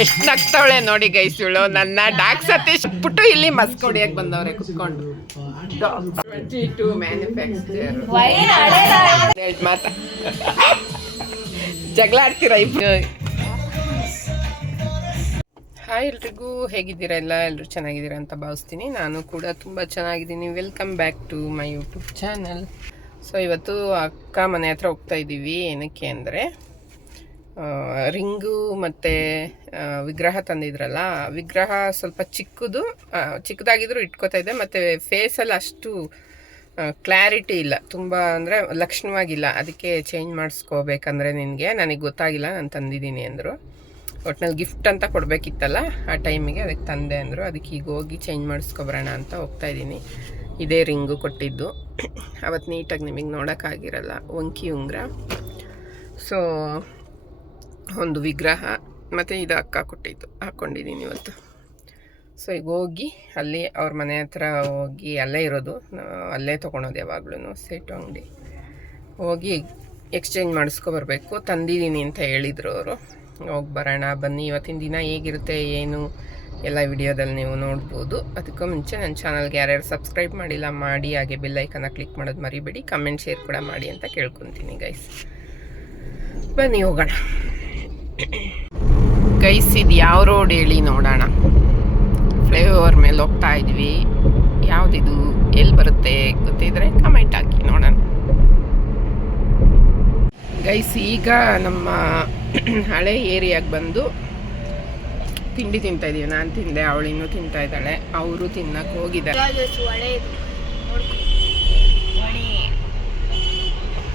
ಎಷ್ಟು ನಗ್ತಾವಳೆ ನೋಡಿ ಗೈಸುಳು ನನ್ನ ಡಾಕ್ ಸತೀಶ್ ಬಿಟ್ಟು ಇಲ್ಲಿ ಮಸ್ಕ್ ಬಂದವ್ರೆ, ಕುತ್ಕೊಂಡು. ಟ್ವೆಂಟಿ ಜಗಳ ಆಡ್ತೀರಾ ಹಾಯ್ ಎಲ್ರಿಗೂ, ಹೇಗಿದ್ದೀರಾ ಎಲ್ಲ? ಎಲ್ಲರೂ ಚೆನ್ನಾಗಿದ್ದೀರಾ ಅಂತ ಭಾವಿಸ್ತೀನಿ. ನಾನು ಕೂಡ ತುಂಬ ಚೆನ್ನಾಗಿದ್ದೀನಿ. Welcome back to my YouTube channel so ಇವತ್ತು ಅಕ್ಕ ಮನೆ ಹತ್ರ ಹೋಗ್ತಾ ಇದ್ದೀವಿ. ಏನಕ್ಕೆ ಅಂದರೆ ರಿಂಗು ಮತ್ತು ವಿಗ್ರಹ ತಂದಿದ್ರಲ್ಲ ವಿಗ್ರಹ ಸ್ವಲ್ಪ ಚಿಕ್ಕದು ಚಿಕ್ಕದಾಗಿದ್ರು ಇಟ್ಕೋತಾ ಇದೆ ಮತ್ತು ಫೇಸಲ್ಲಿ ಅಷ್ಟು ಕ್ಲಾರಿಟಿ ಇಲ್ಲ. ತುಂಬ ಅಂದರೆ ಲಕ್ಷಣವಾಗಿಲ್ಲ. ಅದಕ್ಕೆ ಚೇಂಜ್ ಮಾಡಿಸ್ಕೋಬೇಕಂದ್ರೆ ನಿನಗೆ, ನನಗೆ ಗೊತ್ತಾಗಿಲ್ಲ, ನಾನು ತಂದಿದ್ದೀನಿ ಅಂದರು. ಒಟ್ನಲ್ಲಿ ಗಿಫ್ಟ್ ಅಂತ ಕೊಡಬೇಕಿತ್ತಲ್ಲ, ಆ ಟೈಮಿಗೆ ಅದಕ್ಕೆ ತಂದೆ ಅಂದರು. ಅದಕ್ಕೆ ಈಗ ಹೋಗಿ ಚೇಂಜ್ ಮಾಡಿಸ್ಕೊಬರೋಣ ಅಂತ ಹೋಗ್ತಾ ಇದ್ದೀನಿ. ಇದೇ ರಿಂಗು ಕೊಟ್ಟಿದ್ದು. ಅವತ್ತು ನೀಟಾಗಿ ನಿಮಗೆ ನೋಡೋಕ್ಕಾಗಿರಲ್ಲ, ಒಂಕಿ ಉಂಗುರ. ಸೊ ಒಂದು ವಿಗ್ರಹ, ಮತ್ತು ಇದು ಅಕ್ಕ ಕೊಟ್ಟಿದ್ದು ಹಾಕ್ಕೊಂಡಿದ್ದೀನಿ ಇವತ್ತು. ಸೊ ಈಗ ಹೋಗಿ ಅಲ್ಲಿ ಅವ್ರ ಮನೆ ಹತ್ರ ಹೋಗಿ ಅಲ್ಲೇ ಇರೋದು. ಅಲ್ಲೇ ತೊಗೊಳೋದು ಯಾವಾಗ್ಲೂ ಸೆಟ್ ಅಂಗಡಿ. ಹೋಗಿ ಎಕ್ಸ್ಚೇಂಜ್ ಮಾಡಿಸ್ಕೊಬರ್ಬೇಕು ತಂದಿದ್ದೀನಿ ಅಂತ ಹೇಳಿದರು ಅವರು. ಹೋಗಿ ಬರೋಣ, ಬನ್ನಿ. ಇವತ್ತಿನ ದಿನ ಹೇಗಿರುತ್ತೆ, ಏನು? ಎಲ್ಲ ವಿಡಿಯೋದಲ್ಲಿ ನೀವು ನೋಡ್ಬೋದು. ಅದಕ್ಕೂ ಮುಂಚೆ ನನ್ನ ಚಾನಲ್ಗೆ ಯಾರ್ಯಾರು ಸಬ್ಸ್ಕ್ರೈಬ್ ಮಾಡಿಲ್ಲ, ಮಾಡಿ. ಹಾಗೆ ಬೆಲ್ ಐಕನ್ನ ಕ್ಲಿಕ್ ಮಾಡೋದು ಮರಿಬೇಡಿ. ಕಮೆಂಟ್, ಶೇರ್ ಕೂಡ ಮಾಡಿ ಅಂತ ಕೇಳ್ಕೊತೀನಿ ಗೈಸ್ ಬನ್ನಿ, ಹೋಗೋಣ. ಇದು ಯಾವ ರೋಡ್ ಹೇಳಿ ನೋಡೋಣ. ಫ್ಲೈಓವರ್ ಮೇಲೆ ಹೋಗ್ತಾ ಇದ್ವಿ. ಯಾವುದಿದು, ಎಲ್ಲಿ ಬರುತ್ತೆ ಗೊತ್ತಿದ್ರೆ ಕಮೆಂಟ್ ಹಾಕಿ ನೋಡೋಣ. ಗೈಸ್ ಈಗ ನಮ್ಮ ಹಳೆ ಏರಿಯಾಗೆ ಬಂದು ತಿಂಡಿ ತಿಂತಾ ಇದೀವಿ. ನಾನು ತಿಂದೆ ಅವಳಿನ್ನೂ ತಿಂತಾ ಇದ್ದಾಳೆ. ಅವರು ತಿನ್ನಕ್ಕೆ ಹೋಗಿದ್ದಾರೆ.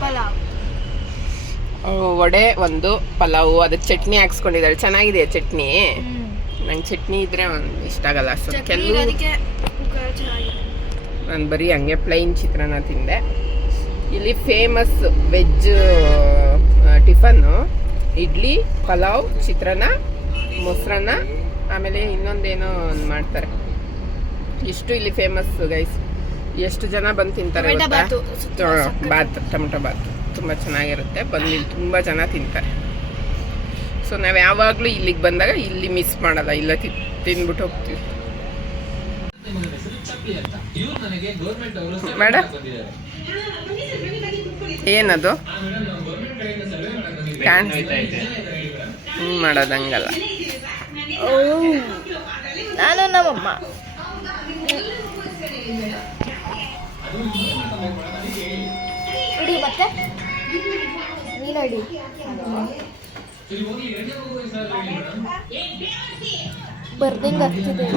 ಅವ್ಳು ವಡೆ ಒಂದು ಪಲಾವು ಅದಕ್ಕೆ ಚಟ್ನಿ ಹಾಕ್ಸ್ಕೊಂಡಿದ್ದಾರೆ. ಚೆನ್ನಾಗಿದೆ ಚಟ್ನಿ? ನಂಗೆ ಚಟ್ನಿ ಇದ್ರೆ ಒಂದು ಇಷ್ಟ ಆಗಲ್ಲ. ಅಷ್ಟು ಕೆಲವು ನಾನು ಬರೀ ಹಂಗೆ ಪ್ಲೈನ್ ಚಿತ್ರಾನ್ನ ತಿಂದೆ. ಇಲ್ಲಿ ಫೇಮಸ್ ವೆಜ್ ಟಿಫನ್ನು ಇಡ್ಲಿ ಪಲಾವ್ ಚಿತ್ರಾನ್ನ ಮೊಸರನ್ನ ಆಮೇಲೆ ಇನ್ನೊಂದೇನೋ ಒಂದ್ ಮಾಡ್ತಾರೆ. ಇಷ್ಟು ಇಲ್ಲಿ ಫೇಮಸ್ ಗೈಸ್ ಎಷ್ಟು ಜನ ಬಂದು ತಿಂತಾರೆ. ಬಾತ್ ಟೊಮೆಟೊ ಬಾತ್. ತುಂಬ ಚೆನ್ನಾಗಿರುತ್ತೆ. ಬಂದು ಇಲ್ಲಿ ತುಂಬ ಜನ ತಿಂತಾರೆ. ಸೊ ನಾವು ಯಾವಾಗಲೂ ಇಲ್ಲಿಗೆ ಬಂದಾಗ ಇಲ್ಲಿ ಮಿಸ್ ಮಾಡಲ್ಲ ಇಲ್ಲ ತಿ ತಿಂದ್ಬಿಟ್ಟು ಹೋಗ್ತೀವಿ. ಮೇಡಮ್ ಏನದು? ಮಾಡೋದಂಗಲ್ಲ ಹಿಂಗೆ ಮಾಡೋದಂಗಲ್ಲ ನಾನು ನಮ್ಮಮ್ಮ. ಮತ್ತೆ. ನೀನು ಇಡಿ ಬರ್ದಿಂಗ್ ಆಗ್ತಿದೆ.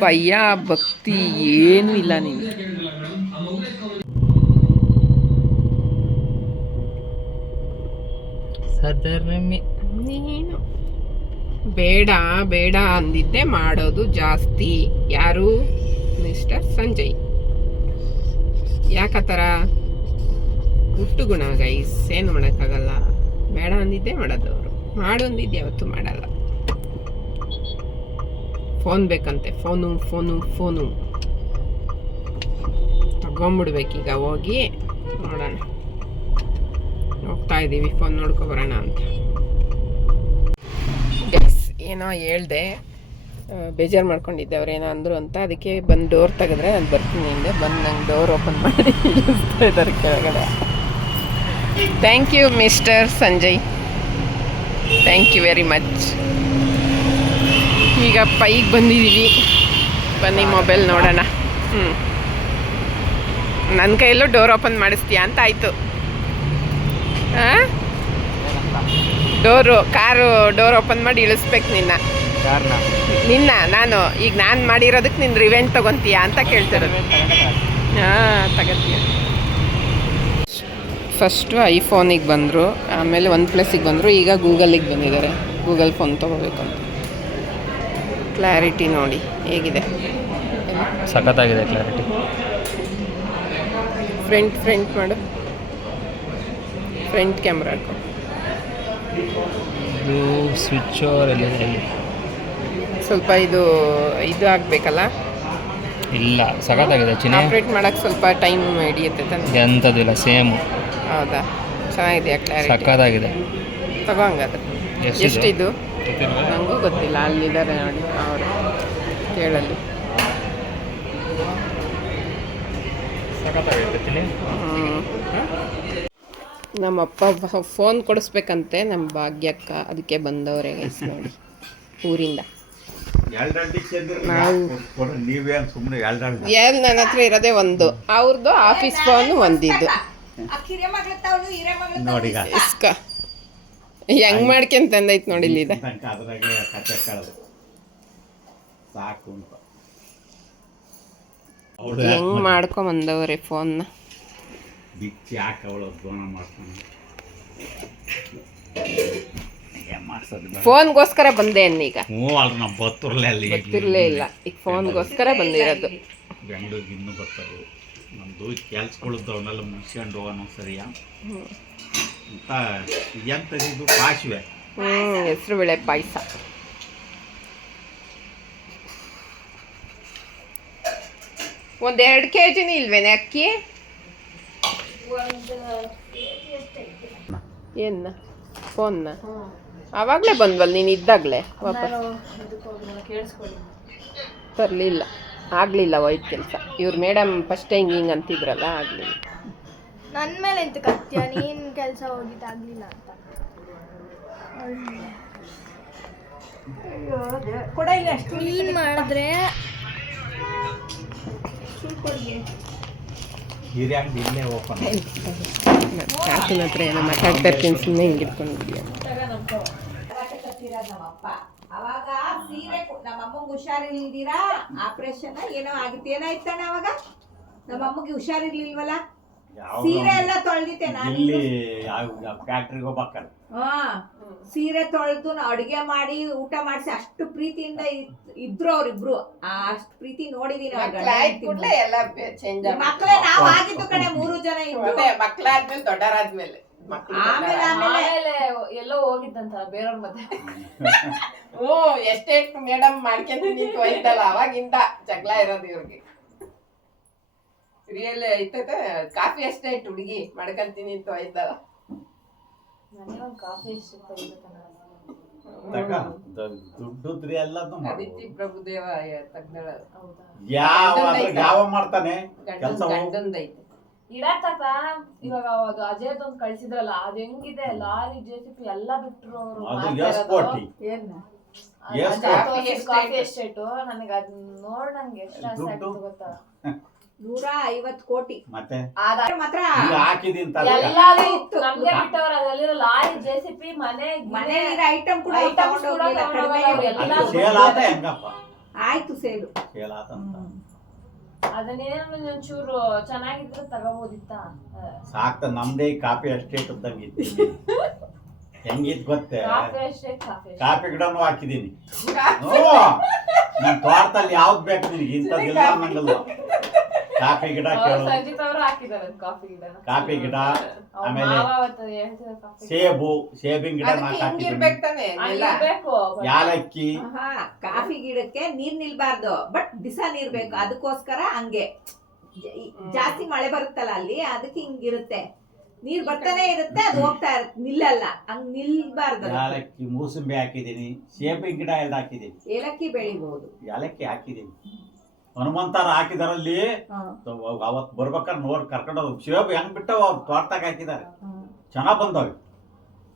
ಭಯ ಭಕ್ತಿ ಏನೂ ಇಲ್ಲ ನೀನು ನೀನು ಬೇಡ ಬೇಡ ಅಂದಿದ್ದೆ ಮಾಡೋದು ಜಾಸ್ತಿ. ಯಾರು? ಮಿಸ್ಟರ್ ಸಂಜಯ್. ಯಾಕತ್ತರ ಹುಟ್ಟು ಗುಣ ಗೈಸ್, ಏನು ಮಾಡೋಕ್ಕಾಗಲ್ಲ. ಬೇಡ ಅಂದಿದ್ದೆ ಮಾಡೋದು ಅವರು. ಮಾಡು ಅಂದಿದ್ದೆ, ಯಾವತ್ತೂ ಮಾಡಲ್ಲ. ಫೋನ್ ಬೇಕಂತೆ. Phone phone phone. ತಗೊಂಬಿಡ್ಬೇಕೀಗ, ಹೋಗಿ ನೋಡೋಣ. ಹೋಗ್ತಾ ಇದ್ದೀವಿ ಫೋನ್ ನೋಡ್ಕೊಬರೋಣ ಅಂತ. ಏನೋ ಹೇಳ್ದೆ ಬೇಜಾರು ಮಾಡ್ಕೊಂಡಿದ್ದೆ ಅವ್ರೇನೋ ಅಂದರು ಅಂತ. ಅದಕ್ಕೆ ಬಂದು ಡೋರ್ ತೆಗೆದ್ರೆ ನಾನು ಬರ್ತೀನಿ ಹಿಂದೆ ಬಂದು ನಂಗೆ ಡೋರ್ ಓಪನ್ ಮಾಡಿ ಇಳಿಸ್ತಾ ಇದ್ದಾರೆ ಕೆಳಗಡೆ. Thank you mister Sanjay. Thank you very much ಈಗ ಪೈಗೆ ಬಂದಿದ್ದೀವಿ ಬನ್ನಿ ಮೊಬೈಲ್ ನೋಡೋಣ. ಹ್ಞೂ ನನ್ನ ಕೈಯಲ್ಲೂ ಡೋರ್ ಓಪನ್ ಮಾಡಿಸ್ತೀಯಾ ಅಂತ ಆಯಿತು. ಡೋರು ಕಾರು ಡೋರ್ ಓಪನ್ ಮಾಡಿ ಇಳಿಸ್ಬೇಕು ನಿನ್ನ. ನಿನ್ನ ನಾನು. ಈಗ ನಾನು ಮಾಡಿರೋದಕ್ಕೆ ನಿನ್ನ ರಿವೆಂಟ್ ತಗೊಂತೀಯಾ ಅಂತ ಕೇಳ್ತಿರೋದು. ಹಾಂ ತಗೋತೀಯ. ಫಸ್ಟು ಐಫೋನಿಗೆ ಬಂದರು ಆಮೇಲೆ ಒನ್ ಪ್ಲಸ್ಸಿಗೆ ಬಂದರು ಈಗ ಗೂಗಲಿಗೆ ಬಂದಿದ್ದಾರೆ. ಗೂಗಲ್ ಫೋನ್ ತೊಗೋಬೇಕು ಅಂತ. ಕ್ಲಾರಿಟಿ ನೋಡಿ ಹೇಗಿದೆ? ಸಖತ್ತಾಗಿದೆ ಕ್ಲಾರಿಟಿ ಫ್ರಂಟ್ ಫ್ರಂಟ್ ಮಾಡು. ಫ್ರಂಟ್ ಕ್ಯಾಮ್ರಾ ಹಾಕು. ಇದು ಸ್ವಿಚ್ ಓವರ್ ಎಲ್ಲಿ ಎಲ್ಲಿ ಸ್ವಲ್ಪ ಇದು ಇದು ಆಗಬೇಕಲ್ಲ? ಇಲ್ಲ ಸಖತ್ತಾಗಿದೆ ಚಿನ್ನ. ಆಪ್ರೇಟ್ ಮಾಡಕ್ಕೆ ಸ್ವಲ್ಪ ಟೈಮ್ ಹಿಡಿಯುತ್ತೆ ತಾನೆ. ಎಂಥದ್ದಿಲ್ಲ ಸೇಮ್ ಸೇಮು ಹೌದಾ? ಚೆನ್ನಾಗಿದೆಯಾ ಕ್ಲಾರಿಟಿ ಸಖತ್ತಾಗಿದೆ. ತಗೋ ಹಂಗಾದ್ರೆ. ಎಷ್ಟು ಎಷ್ಟಿದು? ನನಗೂ ಗೊತ್ತಿಲ್ಲ ಅಲ್ಲಿದ್ದಾರೆ ನೋಡಿ ಅವರು ಕೇಳಲ್ಲಿ ಸಖತ್ತಾಗೈತೆ ಚಿನಿ ಹ್ಮ್. ನಮ್ಮಪ್ಪ ಫೋನ್ ಕೊಡಿಸ್ಬೇಕಂತೆ ನಮ್ಮ ಭಾಗ್ಯಕ್ಕ. ಅದಕ್ಕೆ ಬಂದವ್ರೆ ಗೈಸ್ ನೋಡಿ. ಊರಿಂದ. ನಾವು ಏನು ನನ್ನ ಹತ್ರ ಇರೋದೇ ಒಂದು. ಅವ್ರದ್ದು ಆಫೀಸ್ ಫೋನ್ ಒಂದಿದ್ದು. ಇಸ್ಕ. ಹೆಂಗ್ ಮಾಡ್ಕೊಂತ ತಂದೈತ್ ನೋಡಿ ಇಲ್ಲಿ ಇದೆ. ಹೆಂಗ್ ಮಾಡ್ಕೊಂಡ್ ಬಂದವ್ರೆ ಫೋನ್ನ ಬಿಚ್ಚಿ ಹಾಕಿ ಅವಳು ದ್ರೋಣ ಮಾಡ್ತಾನೆ. ಏನ್ ಮಾಡ್ಸೋದು ಬೇಡ. ಫೋನ್ಗೋಸ್ಕರ ಬಂದೆ ಅನ್ನೀಗ. ಹ್ಞೂ ಅಲ್ರಿ ನಾವು ಬತ್ತುರ್ಲೆ ಅಲ್ಲಿ ಗೊತ್ತಿರ್ಲೇ ಇಲ್ಲ. ಈಗ ಫೋನ್ಗೋಸ್ಕರ ಬಂದಿರೋದು. ಬೆಂಗಳೂರಿಗೆ ಇನ್ನೂ ಬರ್ತಾರೆ ನಮ್ಮದು ಕೆಲ್ಸಗಳಿದ್ದು ಅವನ್ನೆಲ್ಲ ಮುಗಿಸ್ಕೊಂಡು ಹೋಗೋಣ ಸರಿಯಾ? ಅಂತ ಎಂಥದ್ದು ಇದು ಹ್ಞೂ ಹೆಸರು ಬೇಳೆ ಪಾಯಸ. ಒಂದೆರಡು ಕೆ ಜಿನೂ ಇಲ್ವೇನೆ ಅಕ್ಕಿ? ಏನ್ನ ಫೋನ್ನ ಆವಾಗಲೇ ಬಂದ್ವಲ್ ನೀನು ಇದ್ದಾಗಲೇ ವಾಪಸ್? ತರಲಿಲ್ಲ ಆಗಲಿಲ್ಲ ವೈಟ್ ಕೆಲಸ. ಇವ್ರು ಮೇಡಮ್ ಫಸ್ಟ್ ಟೈಮ್ ಹಿಂಗೆ ಅಂತಿದ್ರಲ್ಲ ಆಗಲಿಲ್ಲ. ನನ್ನ ಮೇಲೆ ಎಂತ ಕತ್ಯ? ನೀನ್ ಕೆಲಸ ಹೋಗಿದ್ದಾಗ್ಲಿಲ್ಲ ಅಂತ. ನೀನ್ ಮಾಡಿದ್ರೆ. ಹಿರಿಯಾಗ ಇಲ್ಲೇ ಓಪನ್ ಕಾಕಿನ ಹತ್ರ ಏನೋ ಮಾತಾಡ್ತಾ ಇರ್ತೀನಿ ಸುಮ್ಮನೆ ಹಿಂಗೆ ಇಟ್ಕೊಂಡಿದ್ಯಾ ನಮ್ಮಪ್ಪ ಅವಾಗ ಸೀರೆ ಕೊ- ನಮ್ಮಮ್ಮಂಗೆ ಹುಷಾರಿಲ್ದಿರಾ? ಆಪರೇಷನ್ ಏನೋ ಆಗಿತ್ತು. ಏನಾಯ್ತಣ್ಣ ಅವಾಗ? ನಮ್ಮ ನಮ್ಮಮ್ಮಗೆ ಹುಷಾರಿರ್ಲಿಲ್ವಲ್ಲ? ಸೀರೆ ಎಲ್ಲ ತೊಳ್ದಿತ್ತೆ ನಾನು ಇಲ್ಲಿ ಫ್ಯಾಕ್ಟ್ರಿಗೆ ಹೋಗ್ಬೇಕಲ್ಲ ಹಾ. ಸೀರೆ ತೊಳೆದು ಅಡುಗೆ ಮಾಡಿ ಊಟ ಮಾಡಿಸಿ ಅಷ್ಟು ಪ್ರೀತಿಯಿಂದ ಇದ್- ಇದ್ರು ಅವ್ರಿಬ್ರು. ಆ ಅಷ್ಟು ಪ್ರೀತಿ ನೋಡಿದೀನಿ ಮಕ್ಳೇ ನಾವ್ ಆಗಿದ್ದು ಕಡೆ ಮೂರು ಜನ ಇದ್ದು ಮಕ್ಕಳಾದ್ಮೇಲೆ ದೊಡ್ಡರಾದ್ಮೇಲೆ. ಆಮೇಲೆ ಆಮೇಲೆ. ಎಲ್ಲೋ ಹೋಗಿದ್ದಂತ ಬೇರೆಯವ್ರ ಮತ್ತೆ ಹ್ಮ್ ಎಷ್ಟೇ ಮೇಡಮ್ ಮಾಡ್ಕೊಂತೀನಿ ಹೋಯ್ತಲ್ಲ ಅವಾಗಿಂದ ಜಗಳ ಇರೋದು ಇವ್ರಿಗೆ. ರಿಯಲ್ ಐತೈತೆ ಕಾಫಿ ಅಷ್ಟೇ ಇಟ್ಟು ಹುಡುಗಿ ಮಾಡ್ಕೊಂತೀನಿ ಅಂತ ಹೋಯ್ತಲ್ಲ. ನನಗೆ ಒಂದು ಕಾಫಿ ಇಷ್ಟ ತಕ ದುಡ್ಡುದ್ರಿ ಎಲ್ಲದನ್ನು ಅದಿತಿ ಮಾಡ್ಬೋದು ಪ್ರಭುದೇವ ತಜ್ಞಳ ಹೌದಾ? ಯಾವ ಅದ್ರಾಗ ಯಾವ ಮಾಡ್ತಾನೆ? ಕೆಲಸ ಗಂಡನ್ ಗಂಡಂದೈತೆ. ಇಡಾಕತ್ತ ಇವಾಗ ಅದು ಅಜಯ್ ಒಂದ್ ಕಳ್ಸಿದ್ರಲ್ಲ ಅದ್ ಹೆಂಗಿದೆ? ಲಾರಿ ಜೆಸಿಪಿ ಎಲ್ಲ ಬಿಟ್ರು ಅವ್ರು ಅದು ಎಸ್ ಕೋಟಿ. ಏನ್? ಎಸ್ ಕಾಫಿ ಎಸ್ಟೇಟ್ ನನಗೆ ಅದ್ ನೋಡ್ ನಂಗೆ ಎಷ್ಟು ಆಸೆ ದುಡ್ಡು? ಆಗ್ತದೆ ಗೊತ್ತಾ? ನೂರ ಐವತ್ ಕೋಟಿ. ಮತ್ತೆ? ಮಾತ್ರ ಈಗ ಹಾಕಿದೀನಿ ತಲೆ ಎಲ್ಲಾರು ಇತ್ತು. ನಮ್ಗೆ ಬಿಟ್ಟವ್ರ ಅದ್ರಲ್ಲಿರೋ ಲಾರಿ ಜೆ ಸಿ ಮನೆ ಮನೇಲಿರೋ ಐಟಮ್ ಕೂಡ ಅವ್ರು Items ತಗೊಂಡ್ ಕೂಡ ಹೋಗ್ಲಿಲ್ಲ, ತಗೊಂಡ್ ಕಡಿಮೆಗೆ ಹೋಗಲ್ಲ, ಹೋಗ್ಲಿಲ್ಲ. ಎಲ್ಲ ಸೇಲ್ ಆತ ಹೆಂಗಪ್ಪ? ಆಯ್ತು ಸೇಲು ಸೇಲ್ ಆತಂತ ಅದನ್ನೇನು ಒಂಚೂರು ಚೆನ್ನಾಗಿದ್ರೆ ತಗೋಬೋದಿತ್ತ? ಸಾಕ್ತ ನಮ್ದೇ ಕಾಫಿ ಅಷ್ಟೇ ಇದ್ದಂಗೆ ಇತ್ತು ಹೆಂಗಿತ್ ಗೊತ್ತೇ? ಕಾಫಿ ಗಿಡ ಕಾಫಿ. ಕಾಫಿ ಗಿಡನೂ ಹಾಕಿದೀನಿ. ಹ್ಞೂ ನನ್ ತೋಟದಲ್ಲಿ ಯಾವ್ದು ಬೇಕು ನಿನಗೆ? ಇಂಥದ್ದಿಲ್ಲ ಅನ್ನಂಗಲ್ಲ ಕಾಫಿ ಗಿಡ ಕೇಳು. ಸಂಜಿತ್ ಅವರು ಹಾಕಿದ್ದಾರೆ ಕಾಫಿ ಗಿಡ. ಕಾಫಿ ಗಿಡ ಆಮೇಲೆ. ಸೇಬು ಸೇಬಿನ ಗಿಡ ನಾಲ್ಕು ಹಾಕಿದೀನಿ ಹಿಂಗಿರ್ಬೇಕು ತಾನೆ ಎಲ್ಲ? ಹಂಗಿರ್ಬೇಕು ಯಾಲಕ್ಕಿ. ಹಾ ಕಾಫಿ ಗಿಡಕ್ಕೆ ನೀರ್ ನಿಲ್ಬಾರ್ದು ಬಟ್ ದಿಸ ನೀರ್ ಬೇಕು ಅದಕ್ಕೋಸ್ಕರ ಹಂಗೆ. ಜ- ಈ- ಜಾಸ್ತಿ ಮಳೆ ಬರುತ್ತಲ್ಲ ಅಲ್ಲಿ ಅದಕ್ಕೆ ಹಿಂಗಿರುತ್ತೆ ನೀರ್ ಬರ್ತಾನೆ ಇರುತ್ತೆ ಅದು ಹೋಗ್ತಾ ಇರುತ್ತೆ ನಿಲ್ಲಲ್ಲ ಹಂಗ್ ನಿಲ್ಬಾರ್ದು. ಯಾಲಕ್ಕಿ ಮೂಸಂಬಿ ಹಾಕಿದೀನಿ ಸೇಬಿನ ಗಿಡ ಎಲ್ಲ ಹಾಕಿದೀನಿ ಏಲಕ್ಕಿ ಬೆಳಿಬಹುದು ಯಾಲಕ್ಕಿ ಹಾಕಿದೀನಿ ಹನುಮಂತಾರ ಹಾಕಿದಾರಲ್ಲಿ ಅವತ್ ಬರ್ಬೇಕಾದ್ರೆ ನೋಡ್ ಕರ್ಕೊಂಡು ಶಿವಬ್ ಹೆಂಗ್ ಬಿಟ್ಟವ ಅವ್ರು ತೋಟದಾಗ ಹಾಕಿದಾರೆ ಚೆನ್ನಾಗ್ ಬಂದವ್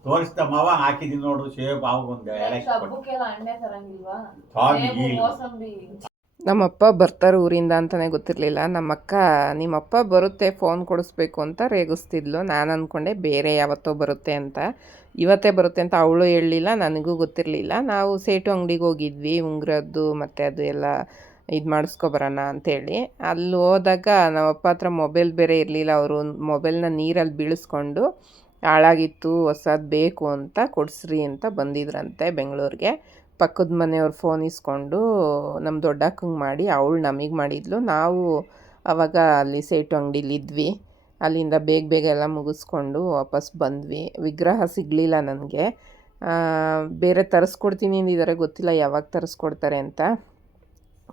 ತೋರಿಸ್ದ ಮಾವ ಹಾಕಿದೀನಿ ನೋಡು ಶಿವಬ್ ಅವಾಗ ಒಂದು ನಮ್ಮಪ್ಪ ಬರ್ತಾರೆ ಊರಿಂದ ಅಂತಲೇ ಗೊತ್ತಿರಲಿಲ್ಲ. ನಮ್ಮಕ್ಕ ನಿಮ್ಮಪ್ಪ ಬರುತ್ತೆ ಫೋನ್ ಕೊಡಿಸ್ಬೇಕು ಅಂತ ರೇಗಿಸ್ತಿದ್ಲು. ನಾನು ಅಂದ್ಕೊಂಡೆ ಬೇರೆ ಯಾವತ್ತೋ ಬರುತ್ತೆ ಅಂತ. ಇವತ್ತೇ ಬರುತ್ತೆ ಅಂತ ಅವಳು ಹೇಳಲಿಲ್ಲ ನನಗೂ ಗೊತ್ತಿರಲಿಲ್ಲ. ನಾವು ಸೇಟು ಅಂಗಡಿಗೆ ಹೋಗಿದ್ವಿ ಉಂಗ್ರದ್ದು ಮತ್ತು ಅದು ಎಲ್ಲ ಇದು ಮಾಡಿಸ್ಕೊಬರೋಣ ಅಂಥೇಳಿ ಅಲ್ಲಿ ಹೋದಾಗ ನಮ್ಮಪ್ಪ ಹತ್ರ ಮೊಬೈಲ್ ಬೇರೆ ಇರಲಿಲ್ಲ. ಅವರು ಮೊಬೈಲ್ನ ನೀರಲ್ಲಿ ಬೀಳಿಸ್ಕೊಂಡು ಹಾಳಾಗಿತ್ತು, ಹೊಸದು ಬೇಕು ಅಂತ ಕೊಡಿಸ್ರಿ ಅಂತ ಬಂದಿದ್ರಂತೆ ಬೆಂಗಳೂರಿಗೆ. ಪಕ್ಕದ ಮನೆಯವ್ರು ಫೋನ್ ಇಸ್ಕೊಂಡು ನಮ್ಮ ದೊಡ್ಡಕ್ಕಂಗೆ ಮಾಡಿ, ಅವಳು ನಮಗೆ ಮಾಡಿದ್ಲು. ನಾವು ಅವಾಗ ಅಲ್ಲಿ ಸೇಟು ಅಂಗಡೀಲಿ ಇದ್ವಿ. ಅಲ್ಲಿಂದ ಬೇಗ ಬೇಗ ಎಲ್ಲ ಮುಗಿಸ್ಕೊಂಡು ವಾಪಸ್ ಬಂದ್ವಿ. ವಿಗ್ರಹ ಸಿಗಲಿಲ್ಲ ನನಗೆ. ಬೇರೆ ತರಿಸ್ಕೊಡ್ತೀನಿ ಅಂದಿದ್ದಾರೆ ಗೊತ್ತಿಲ್ಲ ಯಾವಾಗ ತರಿಸ್ಕೊಡ್ತಾರೆ ಅಂತ.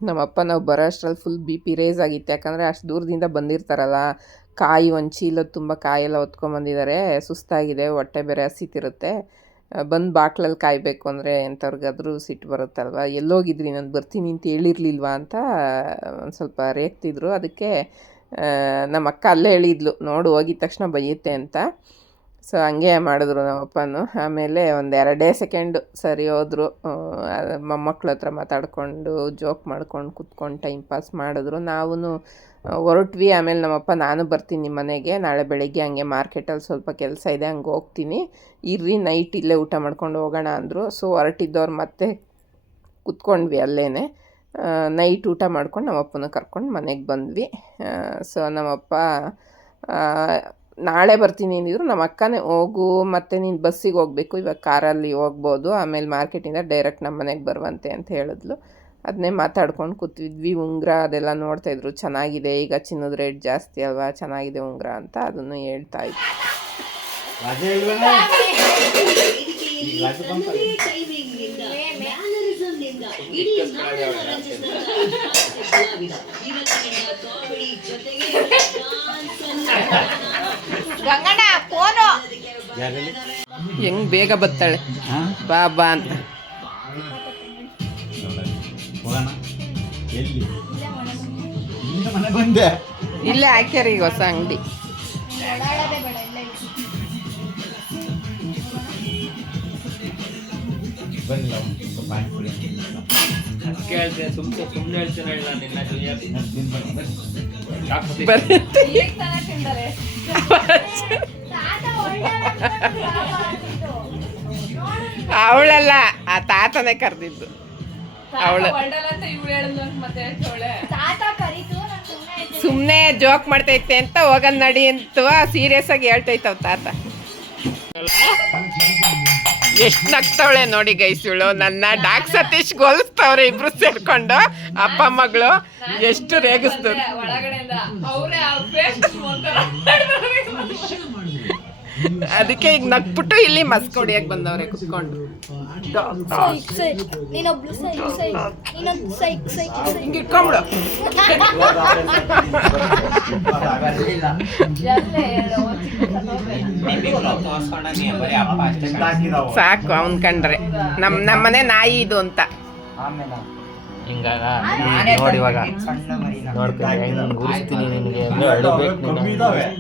ನಮ್ಮಪ್ಪ ನಾವು ಬರೋ ಅಷ್ಟರಲ್ಲಿ ಫುಲ್ ಬಿ ಪಿ ರೇಸ್ ಆಗಿತ್ತು. ಯಾಕಂದರೆ ಅಷ್ಟು ದೂರದಿಂದ ಬಂದಿರ್ತಾರಲ್ಲ, ಕಾಯಿ ಒಂದು ಚೀಲ ತುಂಬ ಕಾಯೆಲ್ಲ ಹೊತ್ಕೊಂಬಂದಿದ್ದಾರೆ ಸುಸ್ತಾಗಿದೆ, ಹೊಟ್ಟೆ ಬೇರೆ ಹಸಿತಿರುತ್ತೆ. ಬಂದು ಬಾಕ್ಲಲ್ಲಿ ಕಾಯಬೇಕು ಅಂದರೆ ಎಂಥವ್ರಿಗಾದ್ರೂ ಸಿಟ್ಟು ಬರುತ್ತಲ್ವ? ಎಲ್ಲೋಗಿದ್ರಿ, ನಾನು ಬರ್ತೀನಿ ಅಂತ ಹೇಳಿರ್ಲಿಲ್ವಾ ಅಂತ ಒಂದು ಸ್ವಲ್ಪ ರೇಗ್ತಿದ್ರು. ಅದಕ್ಕೆ ನಮ್ಮ ಅಕ್ಕ ಅಲ್ಲೇ ಹೇಳಿದ್ಲು, ನೋಡು ಹೋಗಿದ ತಕ್ಷಣ ಬೈಯುತ್ತೆ ಅಂತ. ಸೊ, ಹಂಗೆ ಮಾಡಿದ್ರು ನಮ್ಮಪ್ಪನೂ. ಆಮೇಲೆ ಒಂದು ಎರಡೇ ಸೆಕೆಂಡು ಸರಿ ಹೋದರು. ಮೊಮ್ಮಕ್ಳ ಹತ್ರ ಮಾತಾಡಿಕೊಂಡು, ಜೋಕ್ ಮಾಡ್ಕೊಂಡು ಕುತ್ಕೊಂಡು ಟೈಮ್ ಪಾಸ್ ಮಾಡಿದ್ರು. ನಾವು ಹೊರಟ್ವಿ. ಆಮೇಲೆ ನಮ್ಮಪ್ಪ, ನಾನು ಬರ್ತೀನಿ ಮನೆಗೆ. ನಾಳೆ ಬೆಳಗ್ಗೆ ಹಂಗೆ ಮಾರ್ಕೆಟಲ್ಲಿ ಸ್ವಲ್ಪ ಕೆಲಸ ಇದೆ, ಹಂಗೆ ಹೋಗ್ತೀನಿ. ಇರ್ರಿ ನೈಟ್ ಇಲ್ಲೇ ಊಟ ಮಾಡ್ಕೊಂಡು ಹೋಗೋಣ ಅಂದರು. ಸೊ, ಹೊರಟಿದ್ದವ್ರು ಮತ್ತೆ ಕುತ್ಕೊಂಡ್ವಿ ಅಲ್ಲೇ ನೈಟ್ ಊಟ ಮಾಡ್ಕೊಂಡು ನಮ್ಮಪ್ಪನ ಕರ್ಕೊಂಡು ಮನೆಗೆ ಬಂದ್ವಿ. ಸೊ, ನಮ್ಮಪ್ಪ ನಾಳೆ ಬರ್ತೀನಿ ಅಂದಿದ್ರು ನಮ್ಮ ಅಕ್ಕನೇ ಹೋಗು ಮತ್ತು ನೀನು ಬಸ್ಸಿಗೆ ಹೋಗಬೇಕು ಇವಾಗ ಕಾರಲ್ಲಿ ಹೋಗ್ಬೋದು ಆಮೇಲೆ ಮಾರ್ಕೆಟಿಂದ ಡೈರೆಕ್ಟ್ ನಮ್ಮ ಮನೆಗೆ ಬರುವಂತೆ ಅಂತ ಹೇಳಿದ್ಲು. ಅದನ್ನೇ ಮಾತಾಡ್ಕೊಂಡು ಕೂತಿದ್ವಿ. ಉಂಗುರ ಅದೆಲ್ಲ ನೋಡ್ತಾಯಿದ್ರು ಚೆನ್ನಾಗಿದೆ ಈಗ ಚಿನ್ನದ ರೇಟ್ ಜಾಸ್ತಿ ಅಲ್ವಾ ಚೆನ್ನಾಗಿದೆ ಉಂಗುರ ಅಂತ ಅದನ್ನು ಹೇಳ್ತಾ ಇದ್ರು ರಜೆ ಇಲ್ವೇನೆ ಈಗ ರಜೆ ಬಂತ ಗಂಗಣ್ಣ ಫೋನು. ಯಾರಲ್ಲಿ ಹೆಂಗೆ ಬೇಗ ಬತ್ತಾಳೆ? ಹಾಂ? ಬಾ ಬಾ ಅಂತ. ಹೋಗೋಣ. ಎಲ್ಲಿ? ಇಲ್ಲಿಂದ ಮನೆ ಬಂದೆ. ಇಲ್ಲೇ ಹಾಕ್ಯಾರ ಈಗ ಹೊಸ ಅಂಗಡಿ. ಓಡಾಡೋದೇ ಸುಮ್ಮನೆ ಸುಮ್ಮನೆ ಹೇಳ್ತೇನೆ ನಿನ್ನ ಅವಳಲ್ಲ ಆ ತಾತನೇ ಕರೆದಿದ್ದು. ಅವಳು ಹೊರಡಲ್ಲ ಅಂತ ಇವ್ಳು ಹೇಳಿದ್ಲು ಅಂತ ಮತ್ತೆ ಹೇಳ್ತವಳೆ ತಾತ ಕರೀತು ನಾನು ಸುಮ್ಮನೆ ಇದ್ದೆ ಸುಮ್ಮನೆ ಜೋಕ್ ಮಾಡ್ತೈತೆ ಅಂತ ಹೋಗನ್ ನಡಿ ಅಂತ ಸೀರಿಯಸ್ ಆಗಿ ಹೇಳ್ತೈತವ್ ತಾತ. ಎಷ್ಟು ನಗ್ತಾವಳೆ ನೋಡಿ ಗೈಸುಳು ನನ್ನ ಡಾಕ್ ಸತೀಶ್ ಹೋಲಿಸ್ತವ್ರೆ ಇಬ್ರು ಸೇರ್ಕೊಂಡು. ಅಪ್ಪ ಮಗಳು ಎಷ್ಟು ರೇಗಿಸ್ತು ಅದಕ್ಕೆ ಈಗ ನಗ್ಬಿಟ್ಟು ಇಲ್ಲಿ ಮಸ್ಕ್ ಹೊಡಿಯಕ್ ಬಂದವ್ರೆ ಕುತ್ಕೊಂಡು. ಸೈಕ್ ಸೈಕ್. ನೀನೊಬ್ಳು ಸೈಕ್ ಸೈಕ್. ನೀನೊಂದು ಸೈಕ್ ಸೈಕ್ ಸೈಕ್. ಹಿಂಗೆ ಇಟ್ಕೊಂಬಿಡು. ಸಾಕು ಅವನ್ ಕಂಡ್ರೆ. ನಮ್ ನಮ್ಮನೆ ನಾಯಿ ಇದು ಅಂತ. ಹಿಂಗಾಗ ನೋಡಿ ಇವಾಗ. ನೋಡ್ಕೊಂಡು ಹೆಂಗ್ ನಿನಗೆ.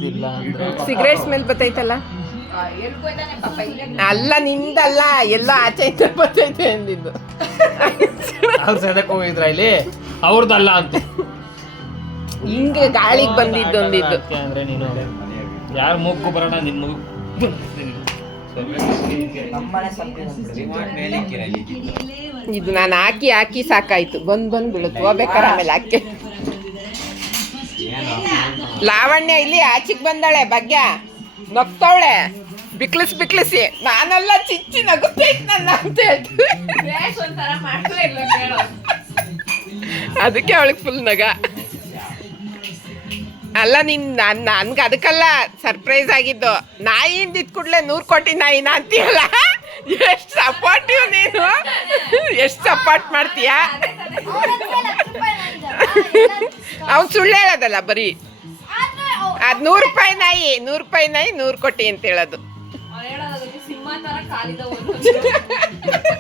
ಇಲ್ಲ ಸಿಗರೇಟ್ ಸ್ಮೆಲ್ ಬತ್ತೈತಲ್ಲ? ಅಲ್ಲ ನಿಂದಲ್ಲ. ಎಲ್ಲ ಆಚೆ ಇಂದ ಬತ್ತೈತೆ ಅಂದಿದ್ದು. ಅವ್ರು ಸದಕ್ಕೆ ಹೋಗಿದ್ರ ಇಲ್ಲಿ? ಅವ್ರದ್ದಲ್ಲ ಅಂತ. ಹಿಂಗೆ ಗಾಳಿಗೆ ಬಂದಿದ್ದು ಅಂದಿದ್ದು ಅಂದ್ರೆ ನೀನು ಯಾರ ಮೂಗು ಬರೋಣ ನಿಮ್ಮ ಮೂಗು. ಇದು ನಾನು ಹಾಕಿ ಹಾಕಿ ಸಾಕಾಯ್ತು. ಬಂದು ಬಂದು ಬೀಳುತ್ತೆ. ಹೋಗ್ಬೇಕಾರೆ ಆಮೇಲೆ ಹಾಕಿ. ಲಾವಣ್ಯ ಇಲ್ಲಿ ಆಚಿಗೆ ಬಂದಾಳೆ ಭಾಗ್ಯ. ನಗ್ತಾವಳೆ. ಬಿಕ್ಲಿಸ್ ಬಿಕ್ಲಿಸಿ. ನಾನೆಲ್ಲ ಚಿಚ್ಚಿ ನಗುತ್ತೈತ್ ನನ್ನ ಅಂತ ಹೇಳ್ತೀನಿ. ಅದಕ್ಕೆ ಅವಳಿಗೆ ಫುಲ್ ನಗ. ಅಲ್ಲ ನಿನ್ ನನ್, ನನ್ಗೆ ಅದಕ್ಕಲ್ಲ ಸರ್ಪ್ರೈಸ್ ಆಗಿದ್ದು. ನಾಯಿಯಿಂದ ಇದ್ ಕೂಡ್ಲೆ ನೂರು ಕೋಟಿ ನಾಯಿನ ಅಂತೀಯಲ್ಲ? ಎಷ್ಟು ಸಪೋರ್ಟಿವ್ ನೀನು? ಎಷ್ಟು ಸಪೋರ್ಟ್ ಮಾಡ್ತೀಯ? ಅವ್ನು ಸುಳ್ಳು ಹೇಳೋದಲ್ಲ ಬರೀ. ಅದು ನೂರು ರೂಪಾಯಿ ನಾಯಿ, ನೂರು ರೂಪಾಯಿ ನಾಯಿ ನೂರು ಕೋಟಿ ಅಂತ ಹೇಳೋದು. ತರ ಕಾಲಿದ ಒಂದು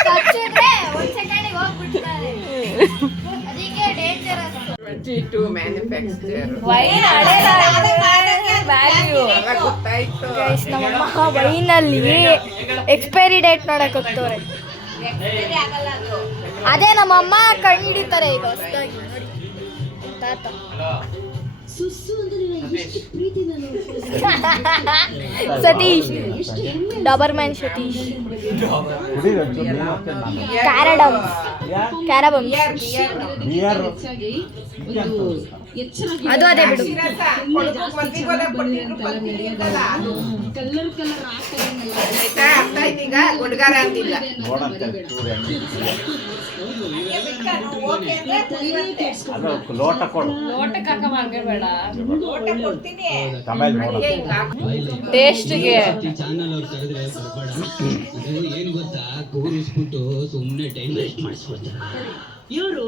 ಕಚ್ಚಿದ್ರೆ ಒಂದ್ ಸೆಕೆಂಡಿಗೆ ಹೋಗ್ಬಿಡ್ತಾರೆ. ಅದಕ್ಕೆ ಡೇಂಜರಸ್ ವೈನ್ ವ್ಯಾಲ್ಯೂ ನಮ್ಮ ನಮ್ಮಮ್ಮ ವೈನಲ್ಲಿ ಎಕ್ಸ್ಪೈರಿ ಡೇಟ್ ನೋಡಕ್ ಹೋಗ್ತವ್ರೆ. ಆಗಲ್ಲ ಅದು. ಅದೇ ನಮ್ಮಮ್ಮ ಕಂಡಿತಾರೆ ಹಿಡಿತಾರೆ ಈಗ ಹೊಸದಾಗಿ. ನೋಡಿ ತಾತ. ಸತೀಶ್. ಡಬರ್ ಮ್ಯಾನ್ ಸತೀಶ್ ಕ್ಯಾರಡಮ್ ಕ್ಯಾರಬಮ್ ಅದು ಅದೇ ಬಿಡು. ಲೋಟ ಕೊಡು. ಟೇಸ್ಟ್ಗೆ. ಚಾನಲ್ ಅವ್ರು ಕರೆದ್ರೆ ಏನ್ ಗೊತ್ತಾ? ಕೂರಿಸ್ಬಿಟ್ಟು ಸುಮ್ನೆ ಟೈಮ್ ವೇಸ್ಟ್ ಇವರು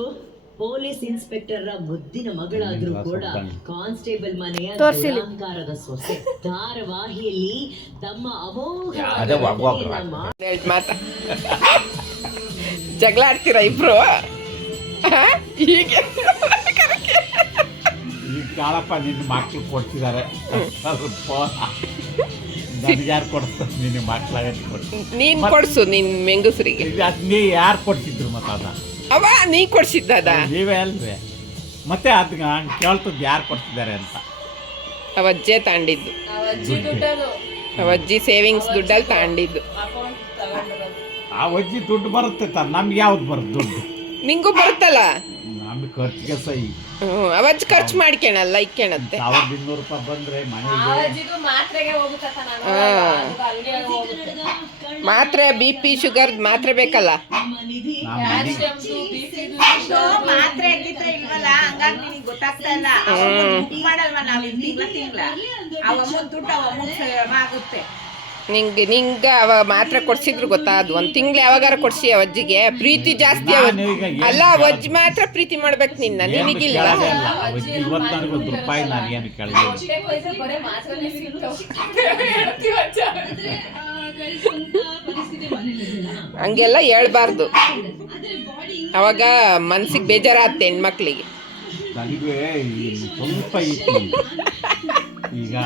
ಪೊಲೀಸ್ ಇನ್ಸ್ಪೆಕ್ಟರ್ ಮುದ್ದಿನ ಮಗಳಾದ್ರೂ ಕೂಡ ಕಾನ್ಸ್ಟೇಬಲ್ ಮನೆಯ ಅಲಂಕಾರದ ಸೊಸೆ ಧಾರವಾಹಿಯಲ್ಲಿ ತಮ್ಮ ಅಮೋಘ ಜಗಳ ಆಡ್ತೀರಾ ಇಬ್ರು? ಹೀಗೆ? ಕಾಳಪ್ಪ ನಿನ್ನ ಮಕ್ಳು ಕೊಡ್ತಿದ್ದಾರೆ. ನನಗೆ ಯಾರು ಕೊಡ್ತಾರೆ ನಿನ್ನ ಕೊಡ್ತೀನಿ ನೀನ್ ಕೊಡ್ಸು ನಿನ್ ಮೆಂಗಸ್ರಿಗೆ. ಅದು ನೀ ಯಾರು ಕೊಡ್ತಿದ್ರು ಮತ್ತೆ ಅದ? ಅವ ನೀ ಕೊಡ್ಸಿದ್ದದ? ನೀವೇ ಅಲ್ವೇ? ಮತ್ತೆ ಅದು ಹಂಗೆ ಕೇಳ್ತದ್ದು ಯಾರು ಕೊಡ್ತಿದ್ದಾರೆ ಅಂತ. ಅವಜ್ಜೆ ತಾಂಡಿದ್ದು. ಅವಜ್ಜಿ ಸೇವಿಂಗ್ಸ್ ದುಡ್ಡಲ್ಲಿ ತಾಂಡಿದ್ದು. ಅಕೌಂಟ್ ತಗೊಂಡಿರೋದು. ಆ ಅಜ್ಜಿ ದುಡ್ಡು ಬರುತ್ತೆ ತ ನಮ್ಗೆ ಯಾವ್ದು ಬರುತ್ತೆ ದುಡ್ಡು? ನಿಂಗೂ ಬರುತ್ತಲ್ಲ? ನಮ್ಗೆ ಖರ್ಚಿಗೆ ಸಹಿ ಹ್ಮ್ ಅವಜ್ಜಿ ಖರ್ಚು ಮಾಡ್ಕೊಳಲ್ಲ ಇಕ್ಕೊಳತ್ತೆ ಸಾವಿರದ ಇನ್ನೂರು ರೂಪಾಯಿ ಬಂದರೆ ಮನೆಗೆ ಮಾತ್ರೆ ಬಿ ಪಿ ಶುಗರ್ ಮಾತ್ರೆ ಬೇಕಲ್ಲ? ಮನೆಗೆ ಮಾತ್ರೆ ಹಾಕಿದ್ರೆ ಇಲ್ವಲ್ಲ? ಹಂಗಾಗಿ ನಿನಗೆ ಗೊತ್ತಾಗ್ತಾ ಇಲ್ಲ. ಮಾಡಲ್ವಾ ನಾವು ತಿಂಗಳ ತಿಂಗಳ ಅವ ಅಮ್ಮನ್ ದುಡ್ಡು ಅವ ಅಮ್ಮನ್ ಆಗುತ್ತೆ. ನಿಂಗೆ ನಿಂಗೆ ಅವ ಮಾತ್ರ ಕೊಡ್ಸಿದ್ರು ಗೊತ್ತಾ ಅದು? ಒಂದ್ ತಿಂಗ್ಳು ಯಾವಾಗಾರ ಕೊಡ್ಸಿ ಅವಜ್ಜಿಗೆ ಪ್ರೀತಿ ಜಾಸ್ತಿ ಅಲ್ಲ ಅವಜ್ಜಿ ಮಾತ್ರ ಪ್ರೀತಿ ಮಾಡ್ಬೇಕು ನಿನ್ನ. ನಿನಗಿಲ್ಲ. ಹಂಗೆಲ್ಲ ಹೇಳ್ಬಾರ್ದು. ಅವಾಗ ಮನ್ಸಿಗೆ ಬೇಜಾರಾಗ್ತೆ ಹೆಣ್ಮಕ್ಳಿಗೆ. ನನಗೆ ಈಗ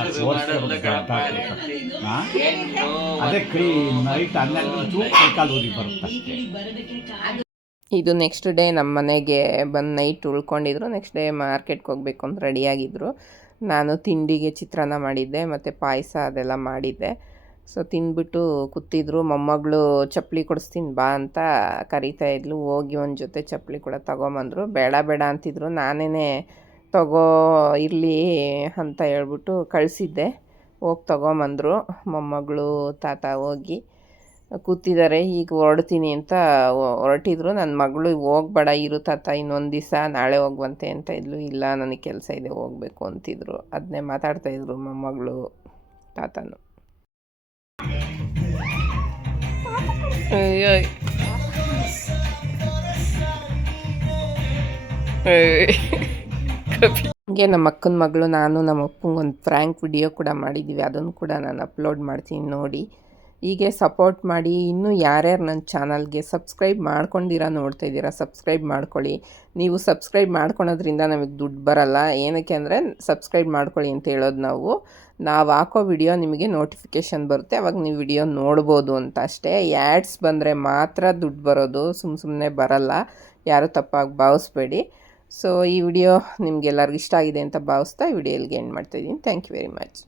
ಅದೇ ಕ್ರೀ ನೈಟ್ ಹನ್ನೆರಡು ಚೂರು ಕೈ ಕಾಲು ಊರಿ ಬರುತ್ತೆ ಅಷ್ಟೇ. ಇದು ನೆಕ್ಸ್ಟ್ ಡೇ ನಮ್ಮ ಮನೆಗೆ ಬಂದು ನೈಟ್ ಉಳ್ಕೊಂಡಿದ್ರು. ನೆಕ್ಸ್ಟ್ ಡೇ ಮಾರ್ಕೆಟ್ಗೆ ಹೋಗ್ಬೇಕು ಅಂತ ರೆಡಿಯಾಗಿದ್ದರು ನಾನು ತಿಂಡಿಗೆ ಚಿತ್ರಾನ್ನ ಮಾಡಿದ್ದೆ ಮತ್ತು ಪಾಯಸ ಅದೆಲ್ಲ ಮಾಡಿದ್ದೆ. ಸೊ ತಿಂದ್ಬಿಟ್ಟು ಕೂತಿದ್ರು. ಮೊಮ್ಮಗಳು ಚಪ್ಪಲಿ ಕೊಡಿಸ್ತೀನಿ ಬಾ ಅಂತ ಕರೀತಾ ಇದ್ಲು. ಹೋಗಿ ಒಂದು ಜೊತೆ ಚಪ್ಪಲಿ ಕೂಡ ತಗೊಂಬಂದರು. ಬೇಡ ಬೇಡ ಅಂತಿದ್ರು. ನಾನೇ ತಗೋ ಇರಲಿ ಅಂತ ಹೇಳ್ಬಿಟ್ಟು ಕಳಿಸಿದ್ದೆ. ಹೋಗಿ ತಗೊಂಬಂದರು. ಮೊಮ್ಮಗಳು ತಾತ ಹೋಗಿ ಕೂತಿದ್ದಾರೆ. ಈಗ ಹೊರಡ್ತೀನಿ ಅಂತ ಹೊರಟಿದ್ರು. ನನ್ನ ಮಗಳು ಹೋಗ್ಬೇಡ ಇರು ತಾತ ಇನ್ನೊಂದು ದಿವಸ ನಾಳೆ ಹೋಗುವಂತೆ ಅಂತ ಇದ್ಲು. ಇಲ್ಲ ನನಗೆ ಕೆಲಸ ಇದೆ ಹೋಗಬೇಕು ಅಂತಿದ್ರು. ಅದನ್ನೇ ಮಾತಾಡ್ತಾಯಿದ್ರು ಮೊಮ್ಮಗಳು ತಾತನು. ಅಯ್ಯೋ ಹಂಗೆ ನಮ್ಮ ಅಕ್ಕನ ಮಗಳು, ನಾನು, ನಮ್ಮ ಅಪ್ಪಂಗೆ ಒಂದು ಫ್ರ್ಯಾಂಕ್ ವಿಡಿಯೋ ಕೂಡ ಮಾಡಿದ್ದೀವಿ ಅದನ್ನು ಕೂಡ ನಾನು ಅಪ್ಲೋಡ್ ಮಾಡ್ತೀನಿ ನೋಡಿ. ಹೀಗೆ ಸಪೋರ್ಟ್ ಮಾಡಿ, ಇನ್ನೂ ಯಾರ್ಯಾರು ನನ್ನ ಚಾನಲ್ಗೆ ಸಬ್ಸ್ಕ್ರೈಬ್ ಮಾಡ್ಕೊಂಡಿರ ನೋಡ್ತಾ ಇದ್ದೀರಾ ಸಬ್ಸ್ಕ್ರೈಬ್ ಮಾಡ್ಕೊಳ್ಳಿ. ನೀವು ಸಬ್ಸ್ಕ್ರೈಬ್ ಮಾಡ್ಕೊಳೋದ್ರಿಂದ ನಮಗೆ ದುಡ್ಡು ಬರಲ್ಲ. ಏನಕ್ಕೆ ಅಂದರೆ ಸಬ್ಸ್ಕ್ರೈಬ್ ಮಾಡ್ಕೊಳ್ಳಿ ಅಂತ ಹೇಳೋದು ನಾವು. ನಾವು ಹಾಕೋ ವಿಡಿಯೋ ನಿಮಗೆ ನೋಟಿಫಿಕೇಷನ್ ಬರುತ್ತೆ. ಅವಾಗ ನೀವು ವಿಡಿಯೋ ನೋಡ್ಬೋದು ಅಂತ ಅಷ್ಟೇ. ಆ್ಯಡ್ಸ್ ಬಂದರೆ ಮಾತ್ರ ದುಡ್ಡು ಬರೋದು. ಸುಮ್ಮ ಸುಮ್ಮನೆ ಬರಲ್ಲ. ಯಾರು ತಪ್ಪಾಗಿ ಭಾವಿಸ್ಬೇಡಿ. ಸೊ ಈ ವಿಡಿಯೋ ನಿಮಗೆಲ್ಲರಿಗೂ ಇಷ್ಟ ಆಗಿದೆ ಅಂತ ಭಾವಿಸ್ತಾ ಈ ವಿಡಿಯೋ ಇಲ್ಲಿಗೆ ಎಂಡ್ ಮಾಡ್ತಾಯಿದ್ದೀನಿ ಥ್ಯಾಂಕ್ ಯು ವೆರಿ ಮಚ್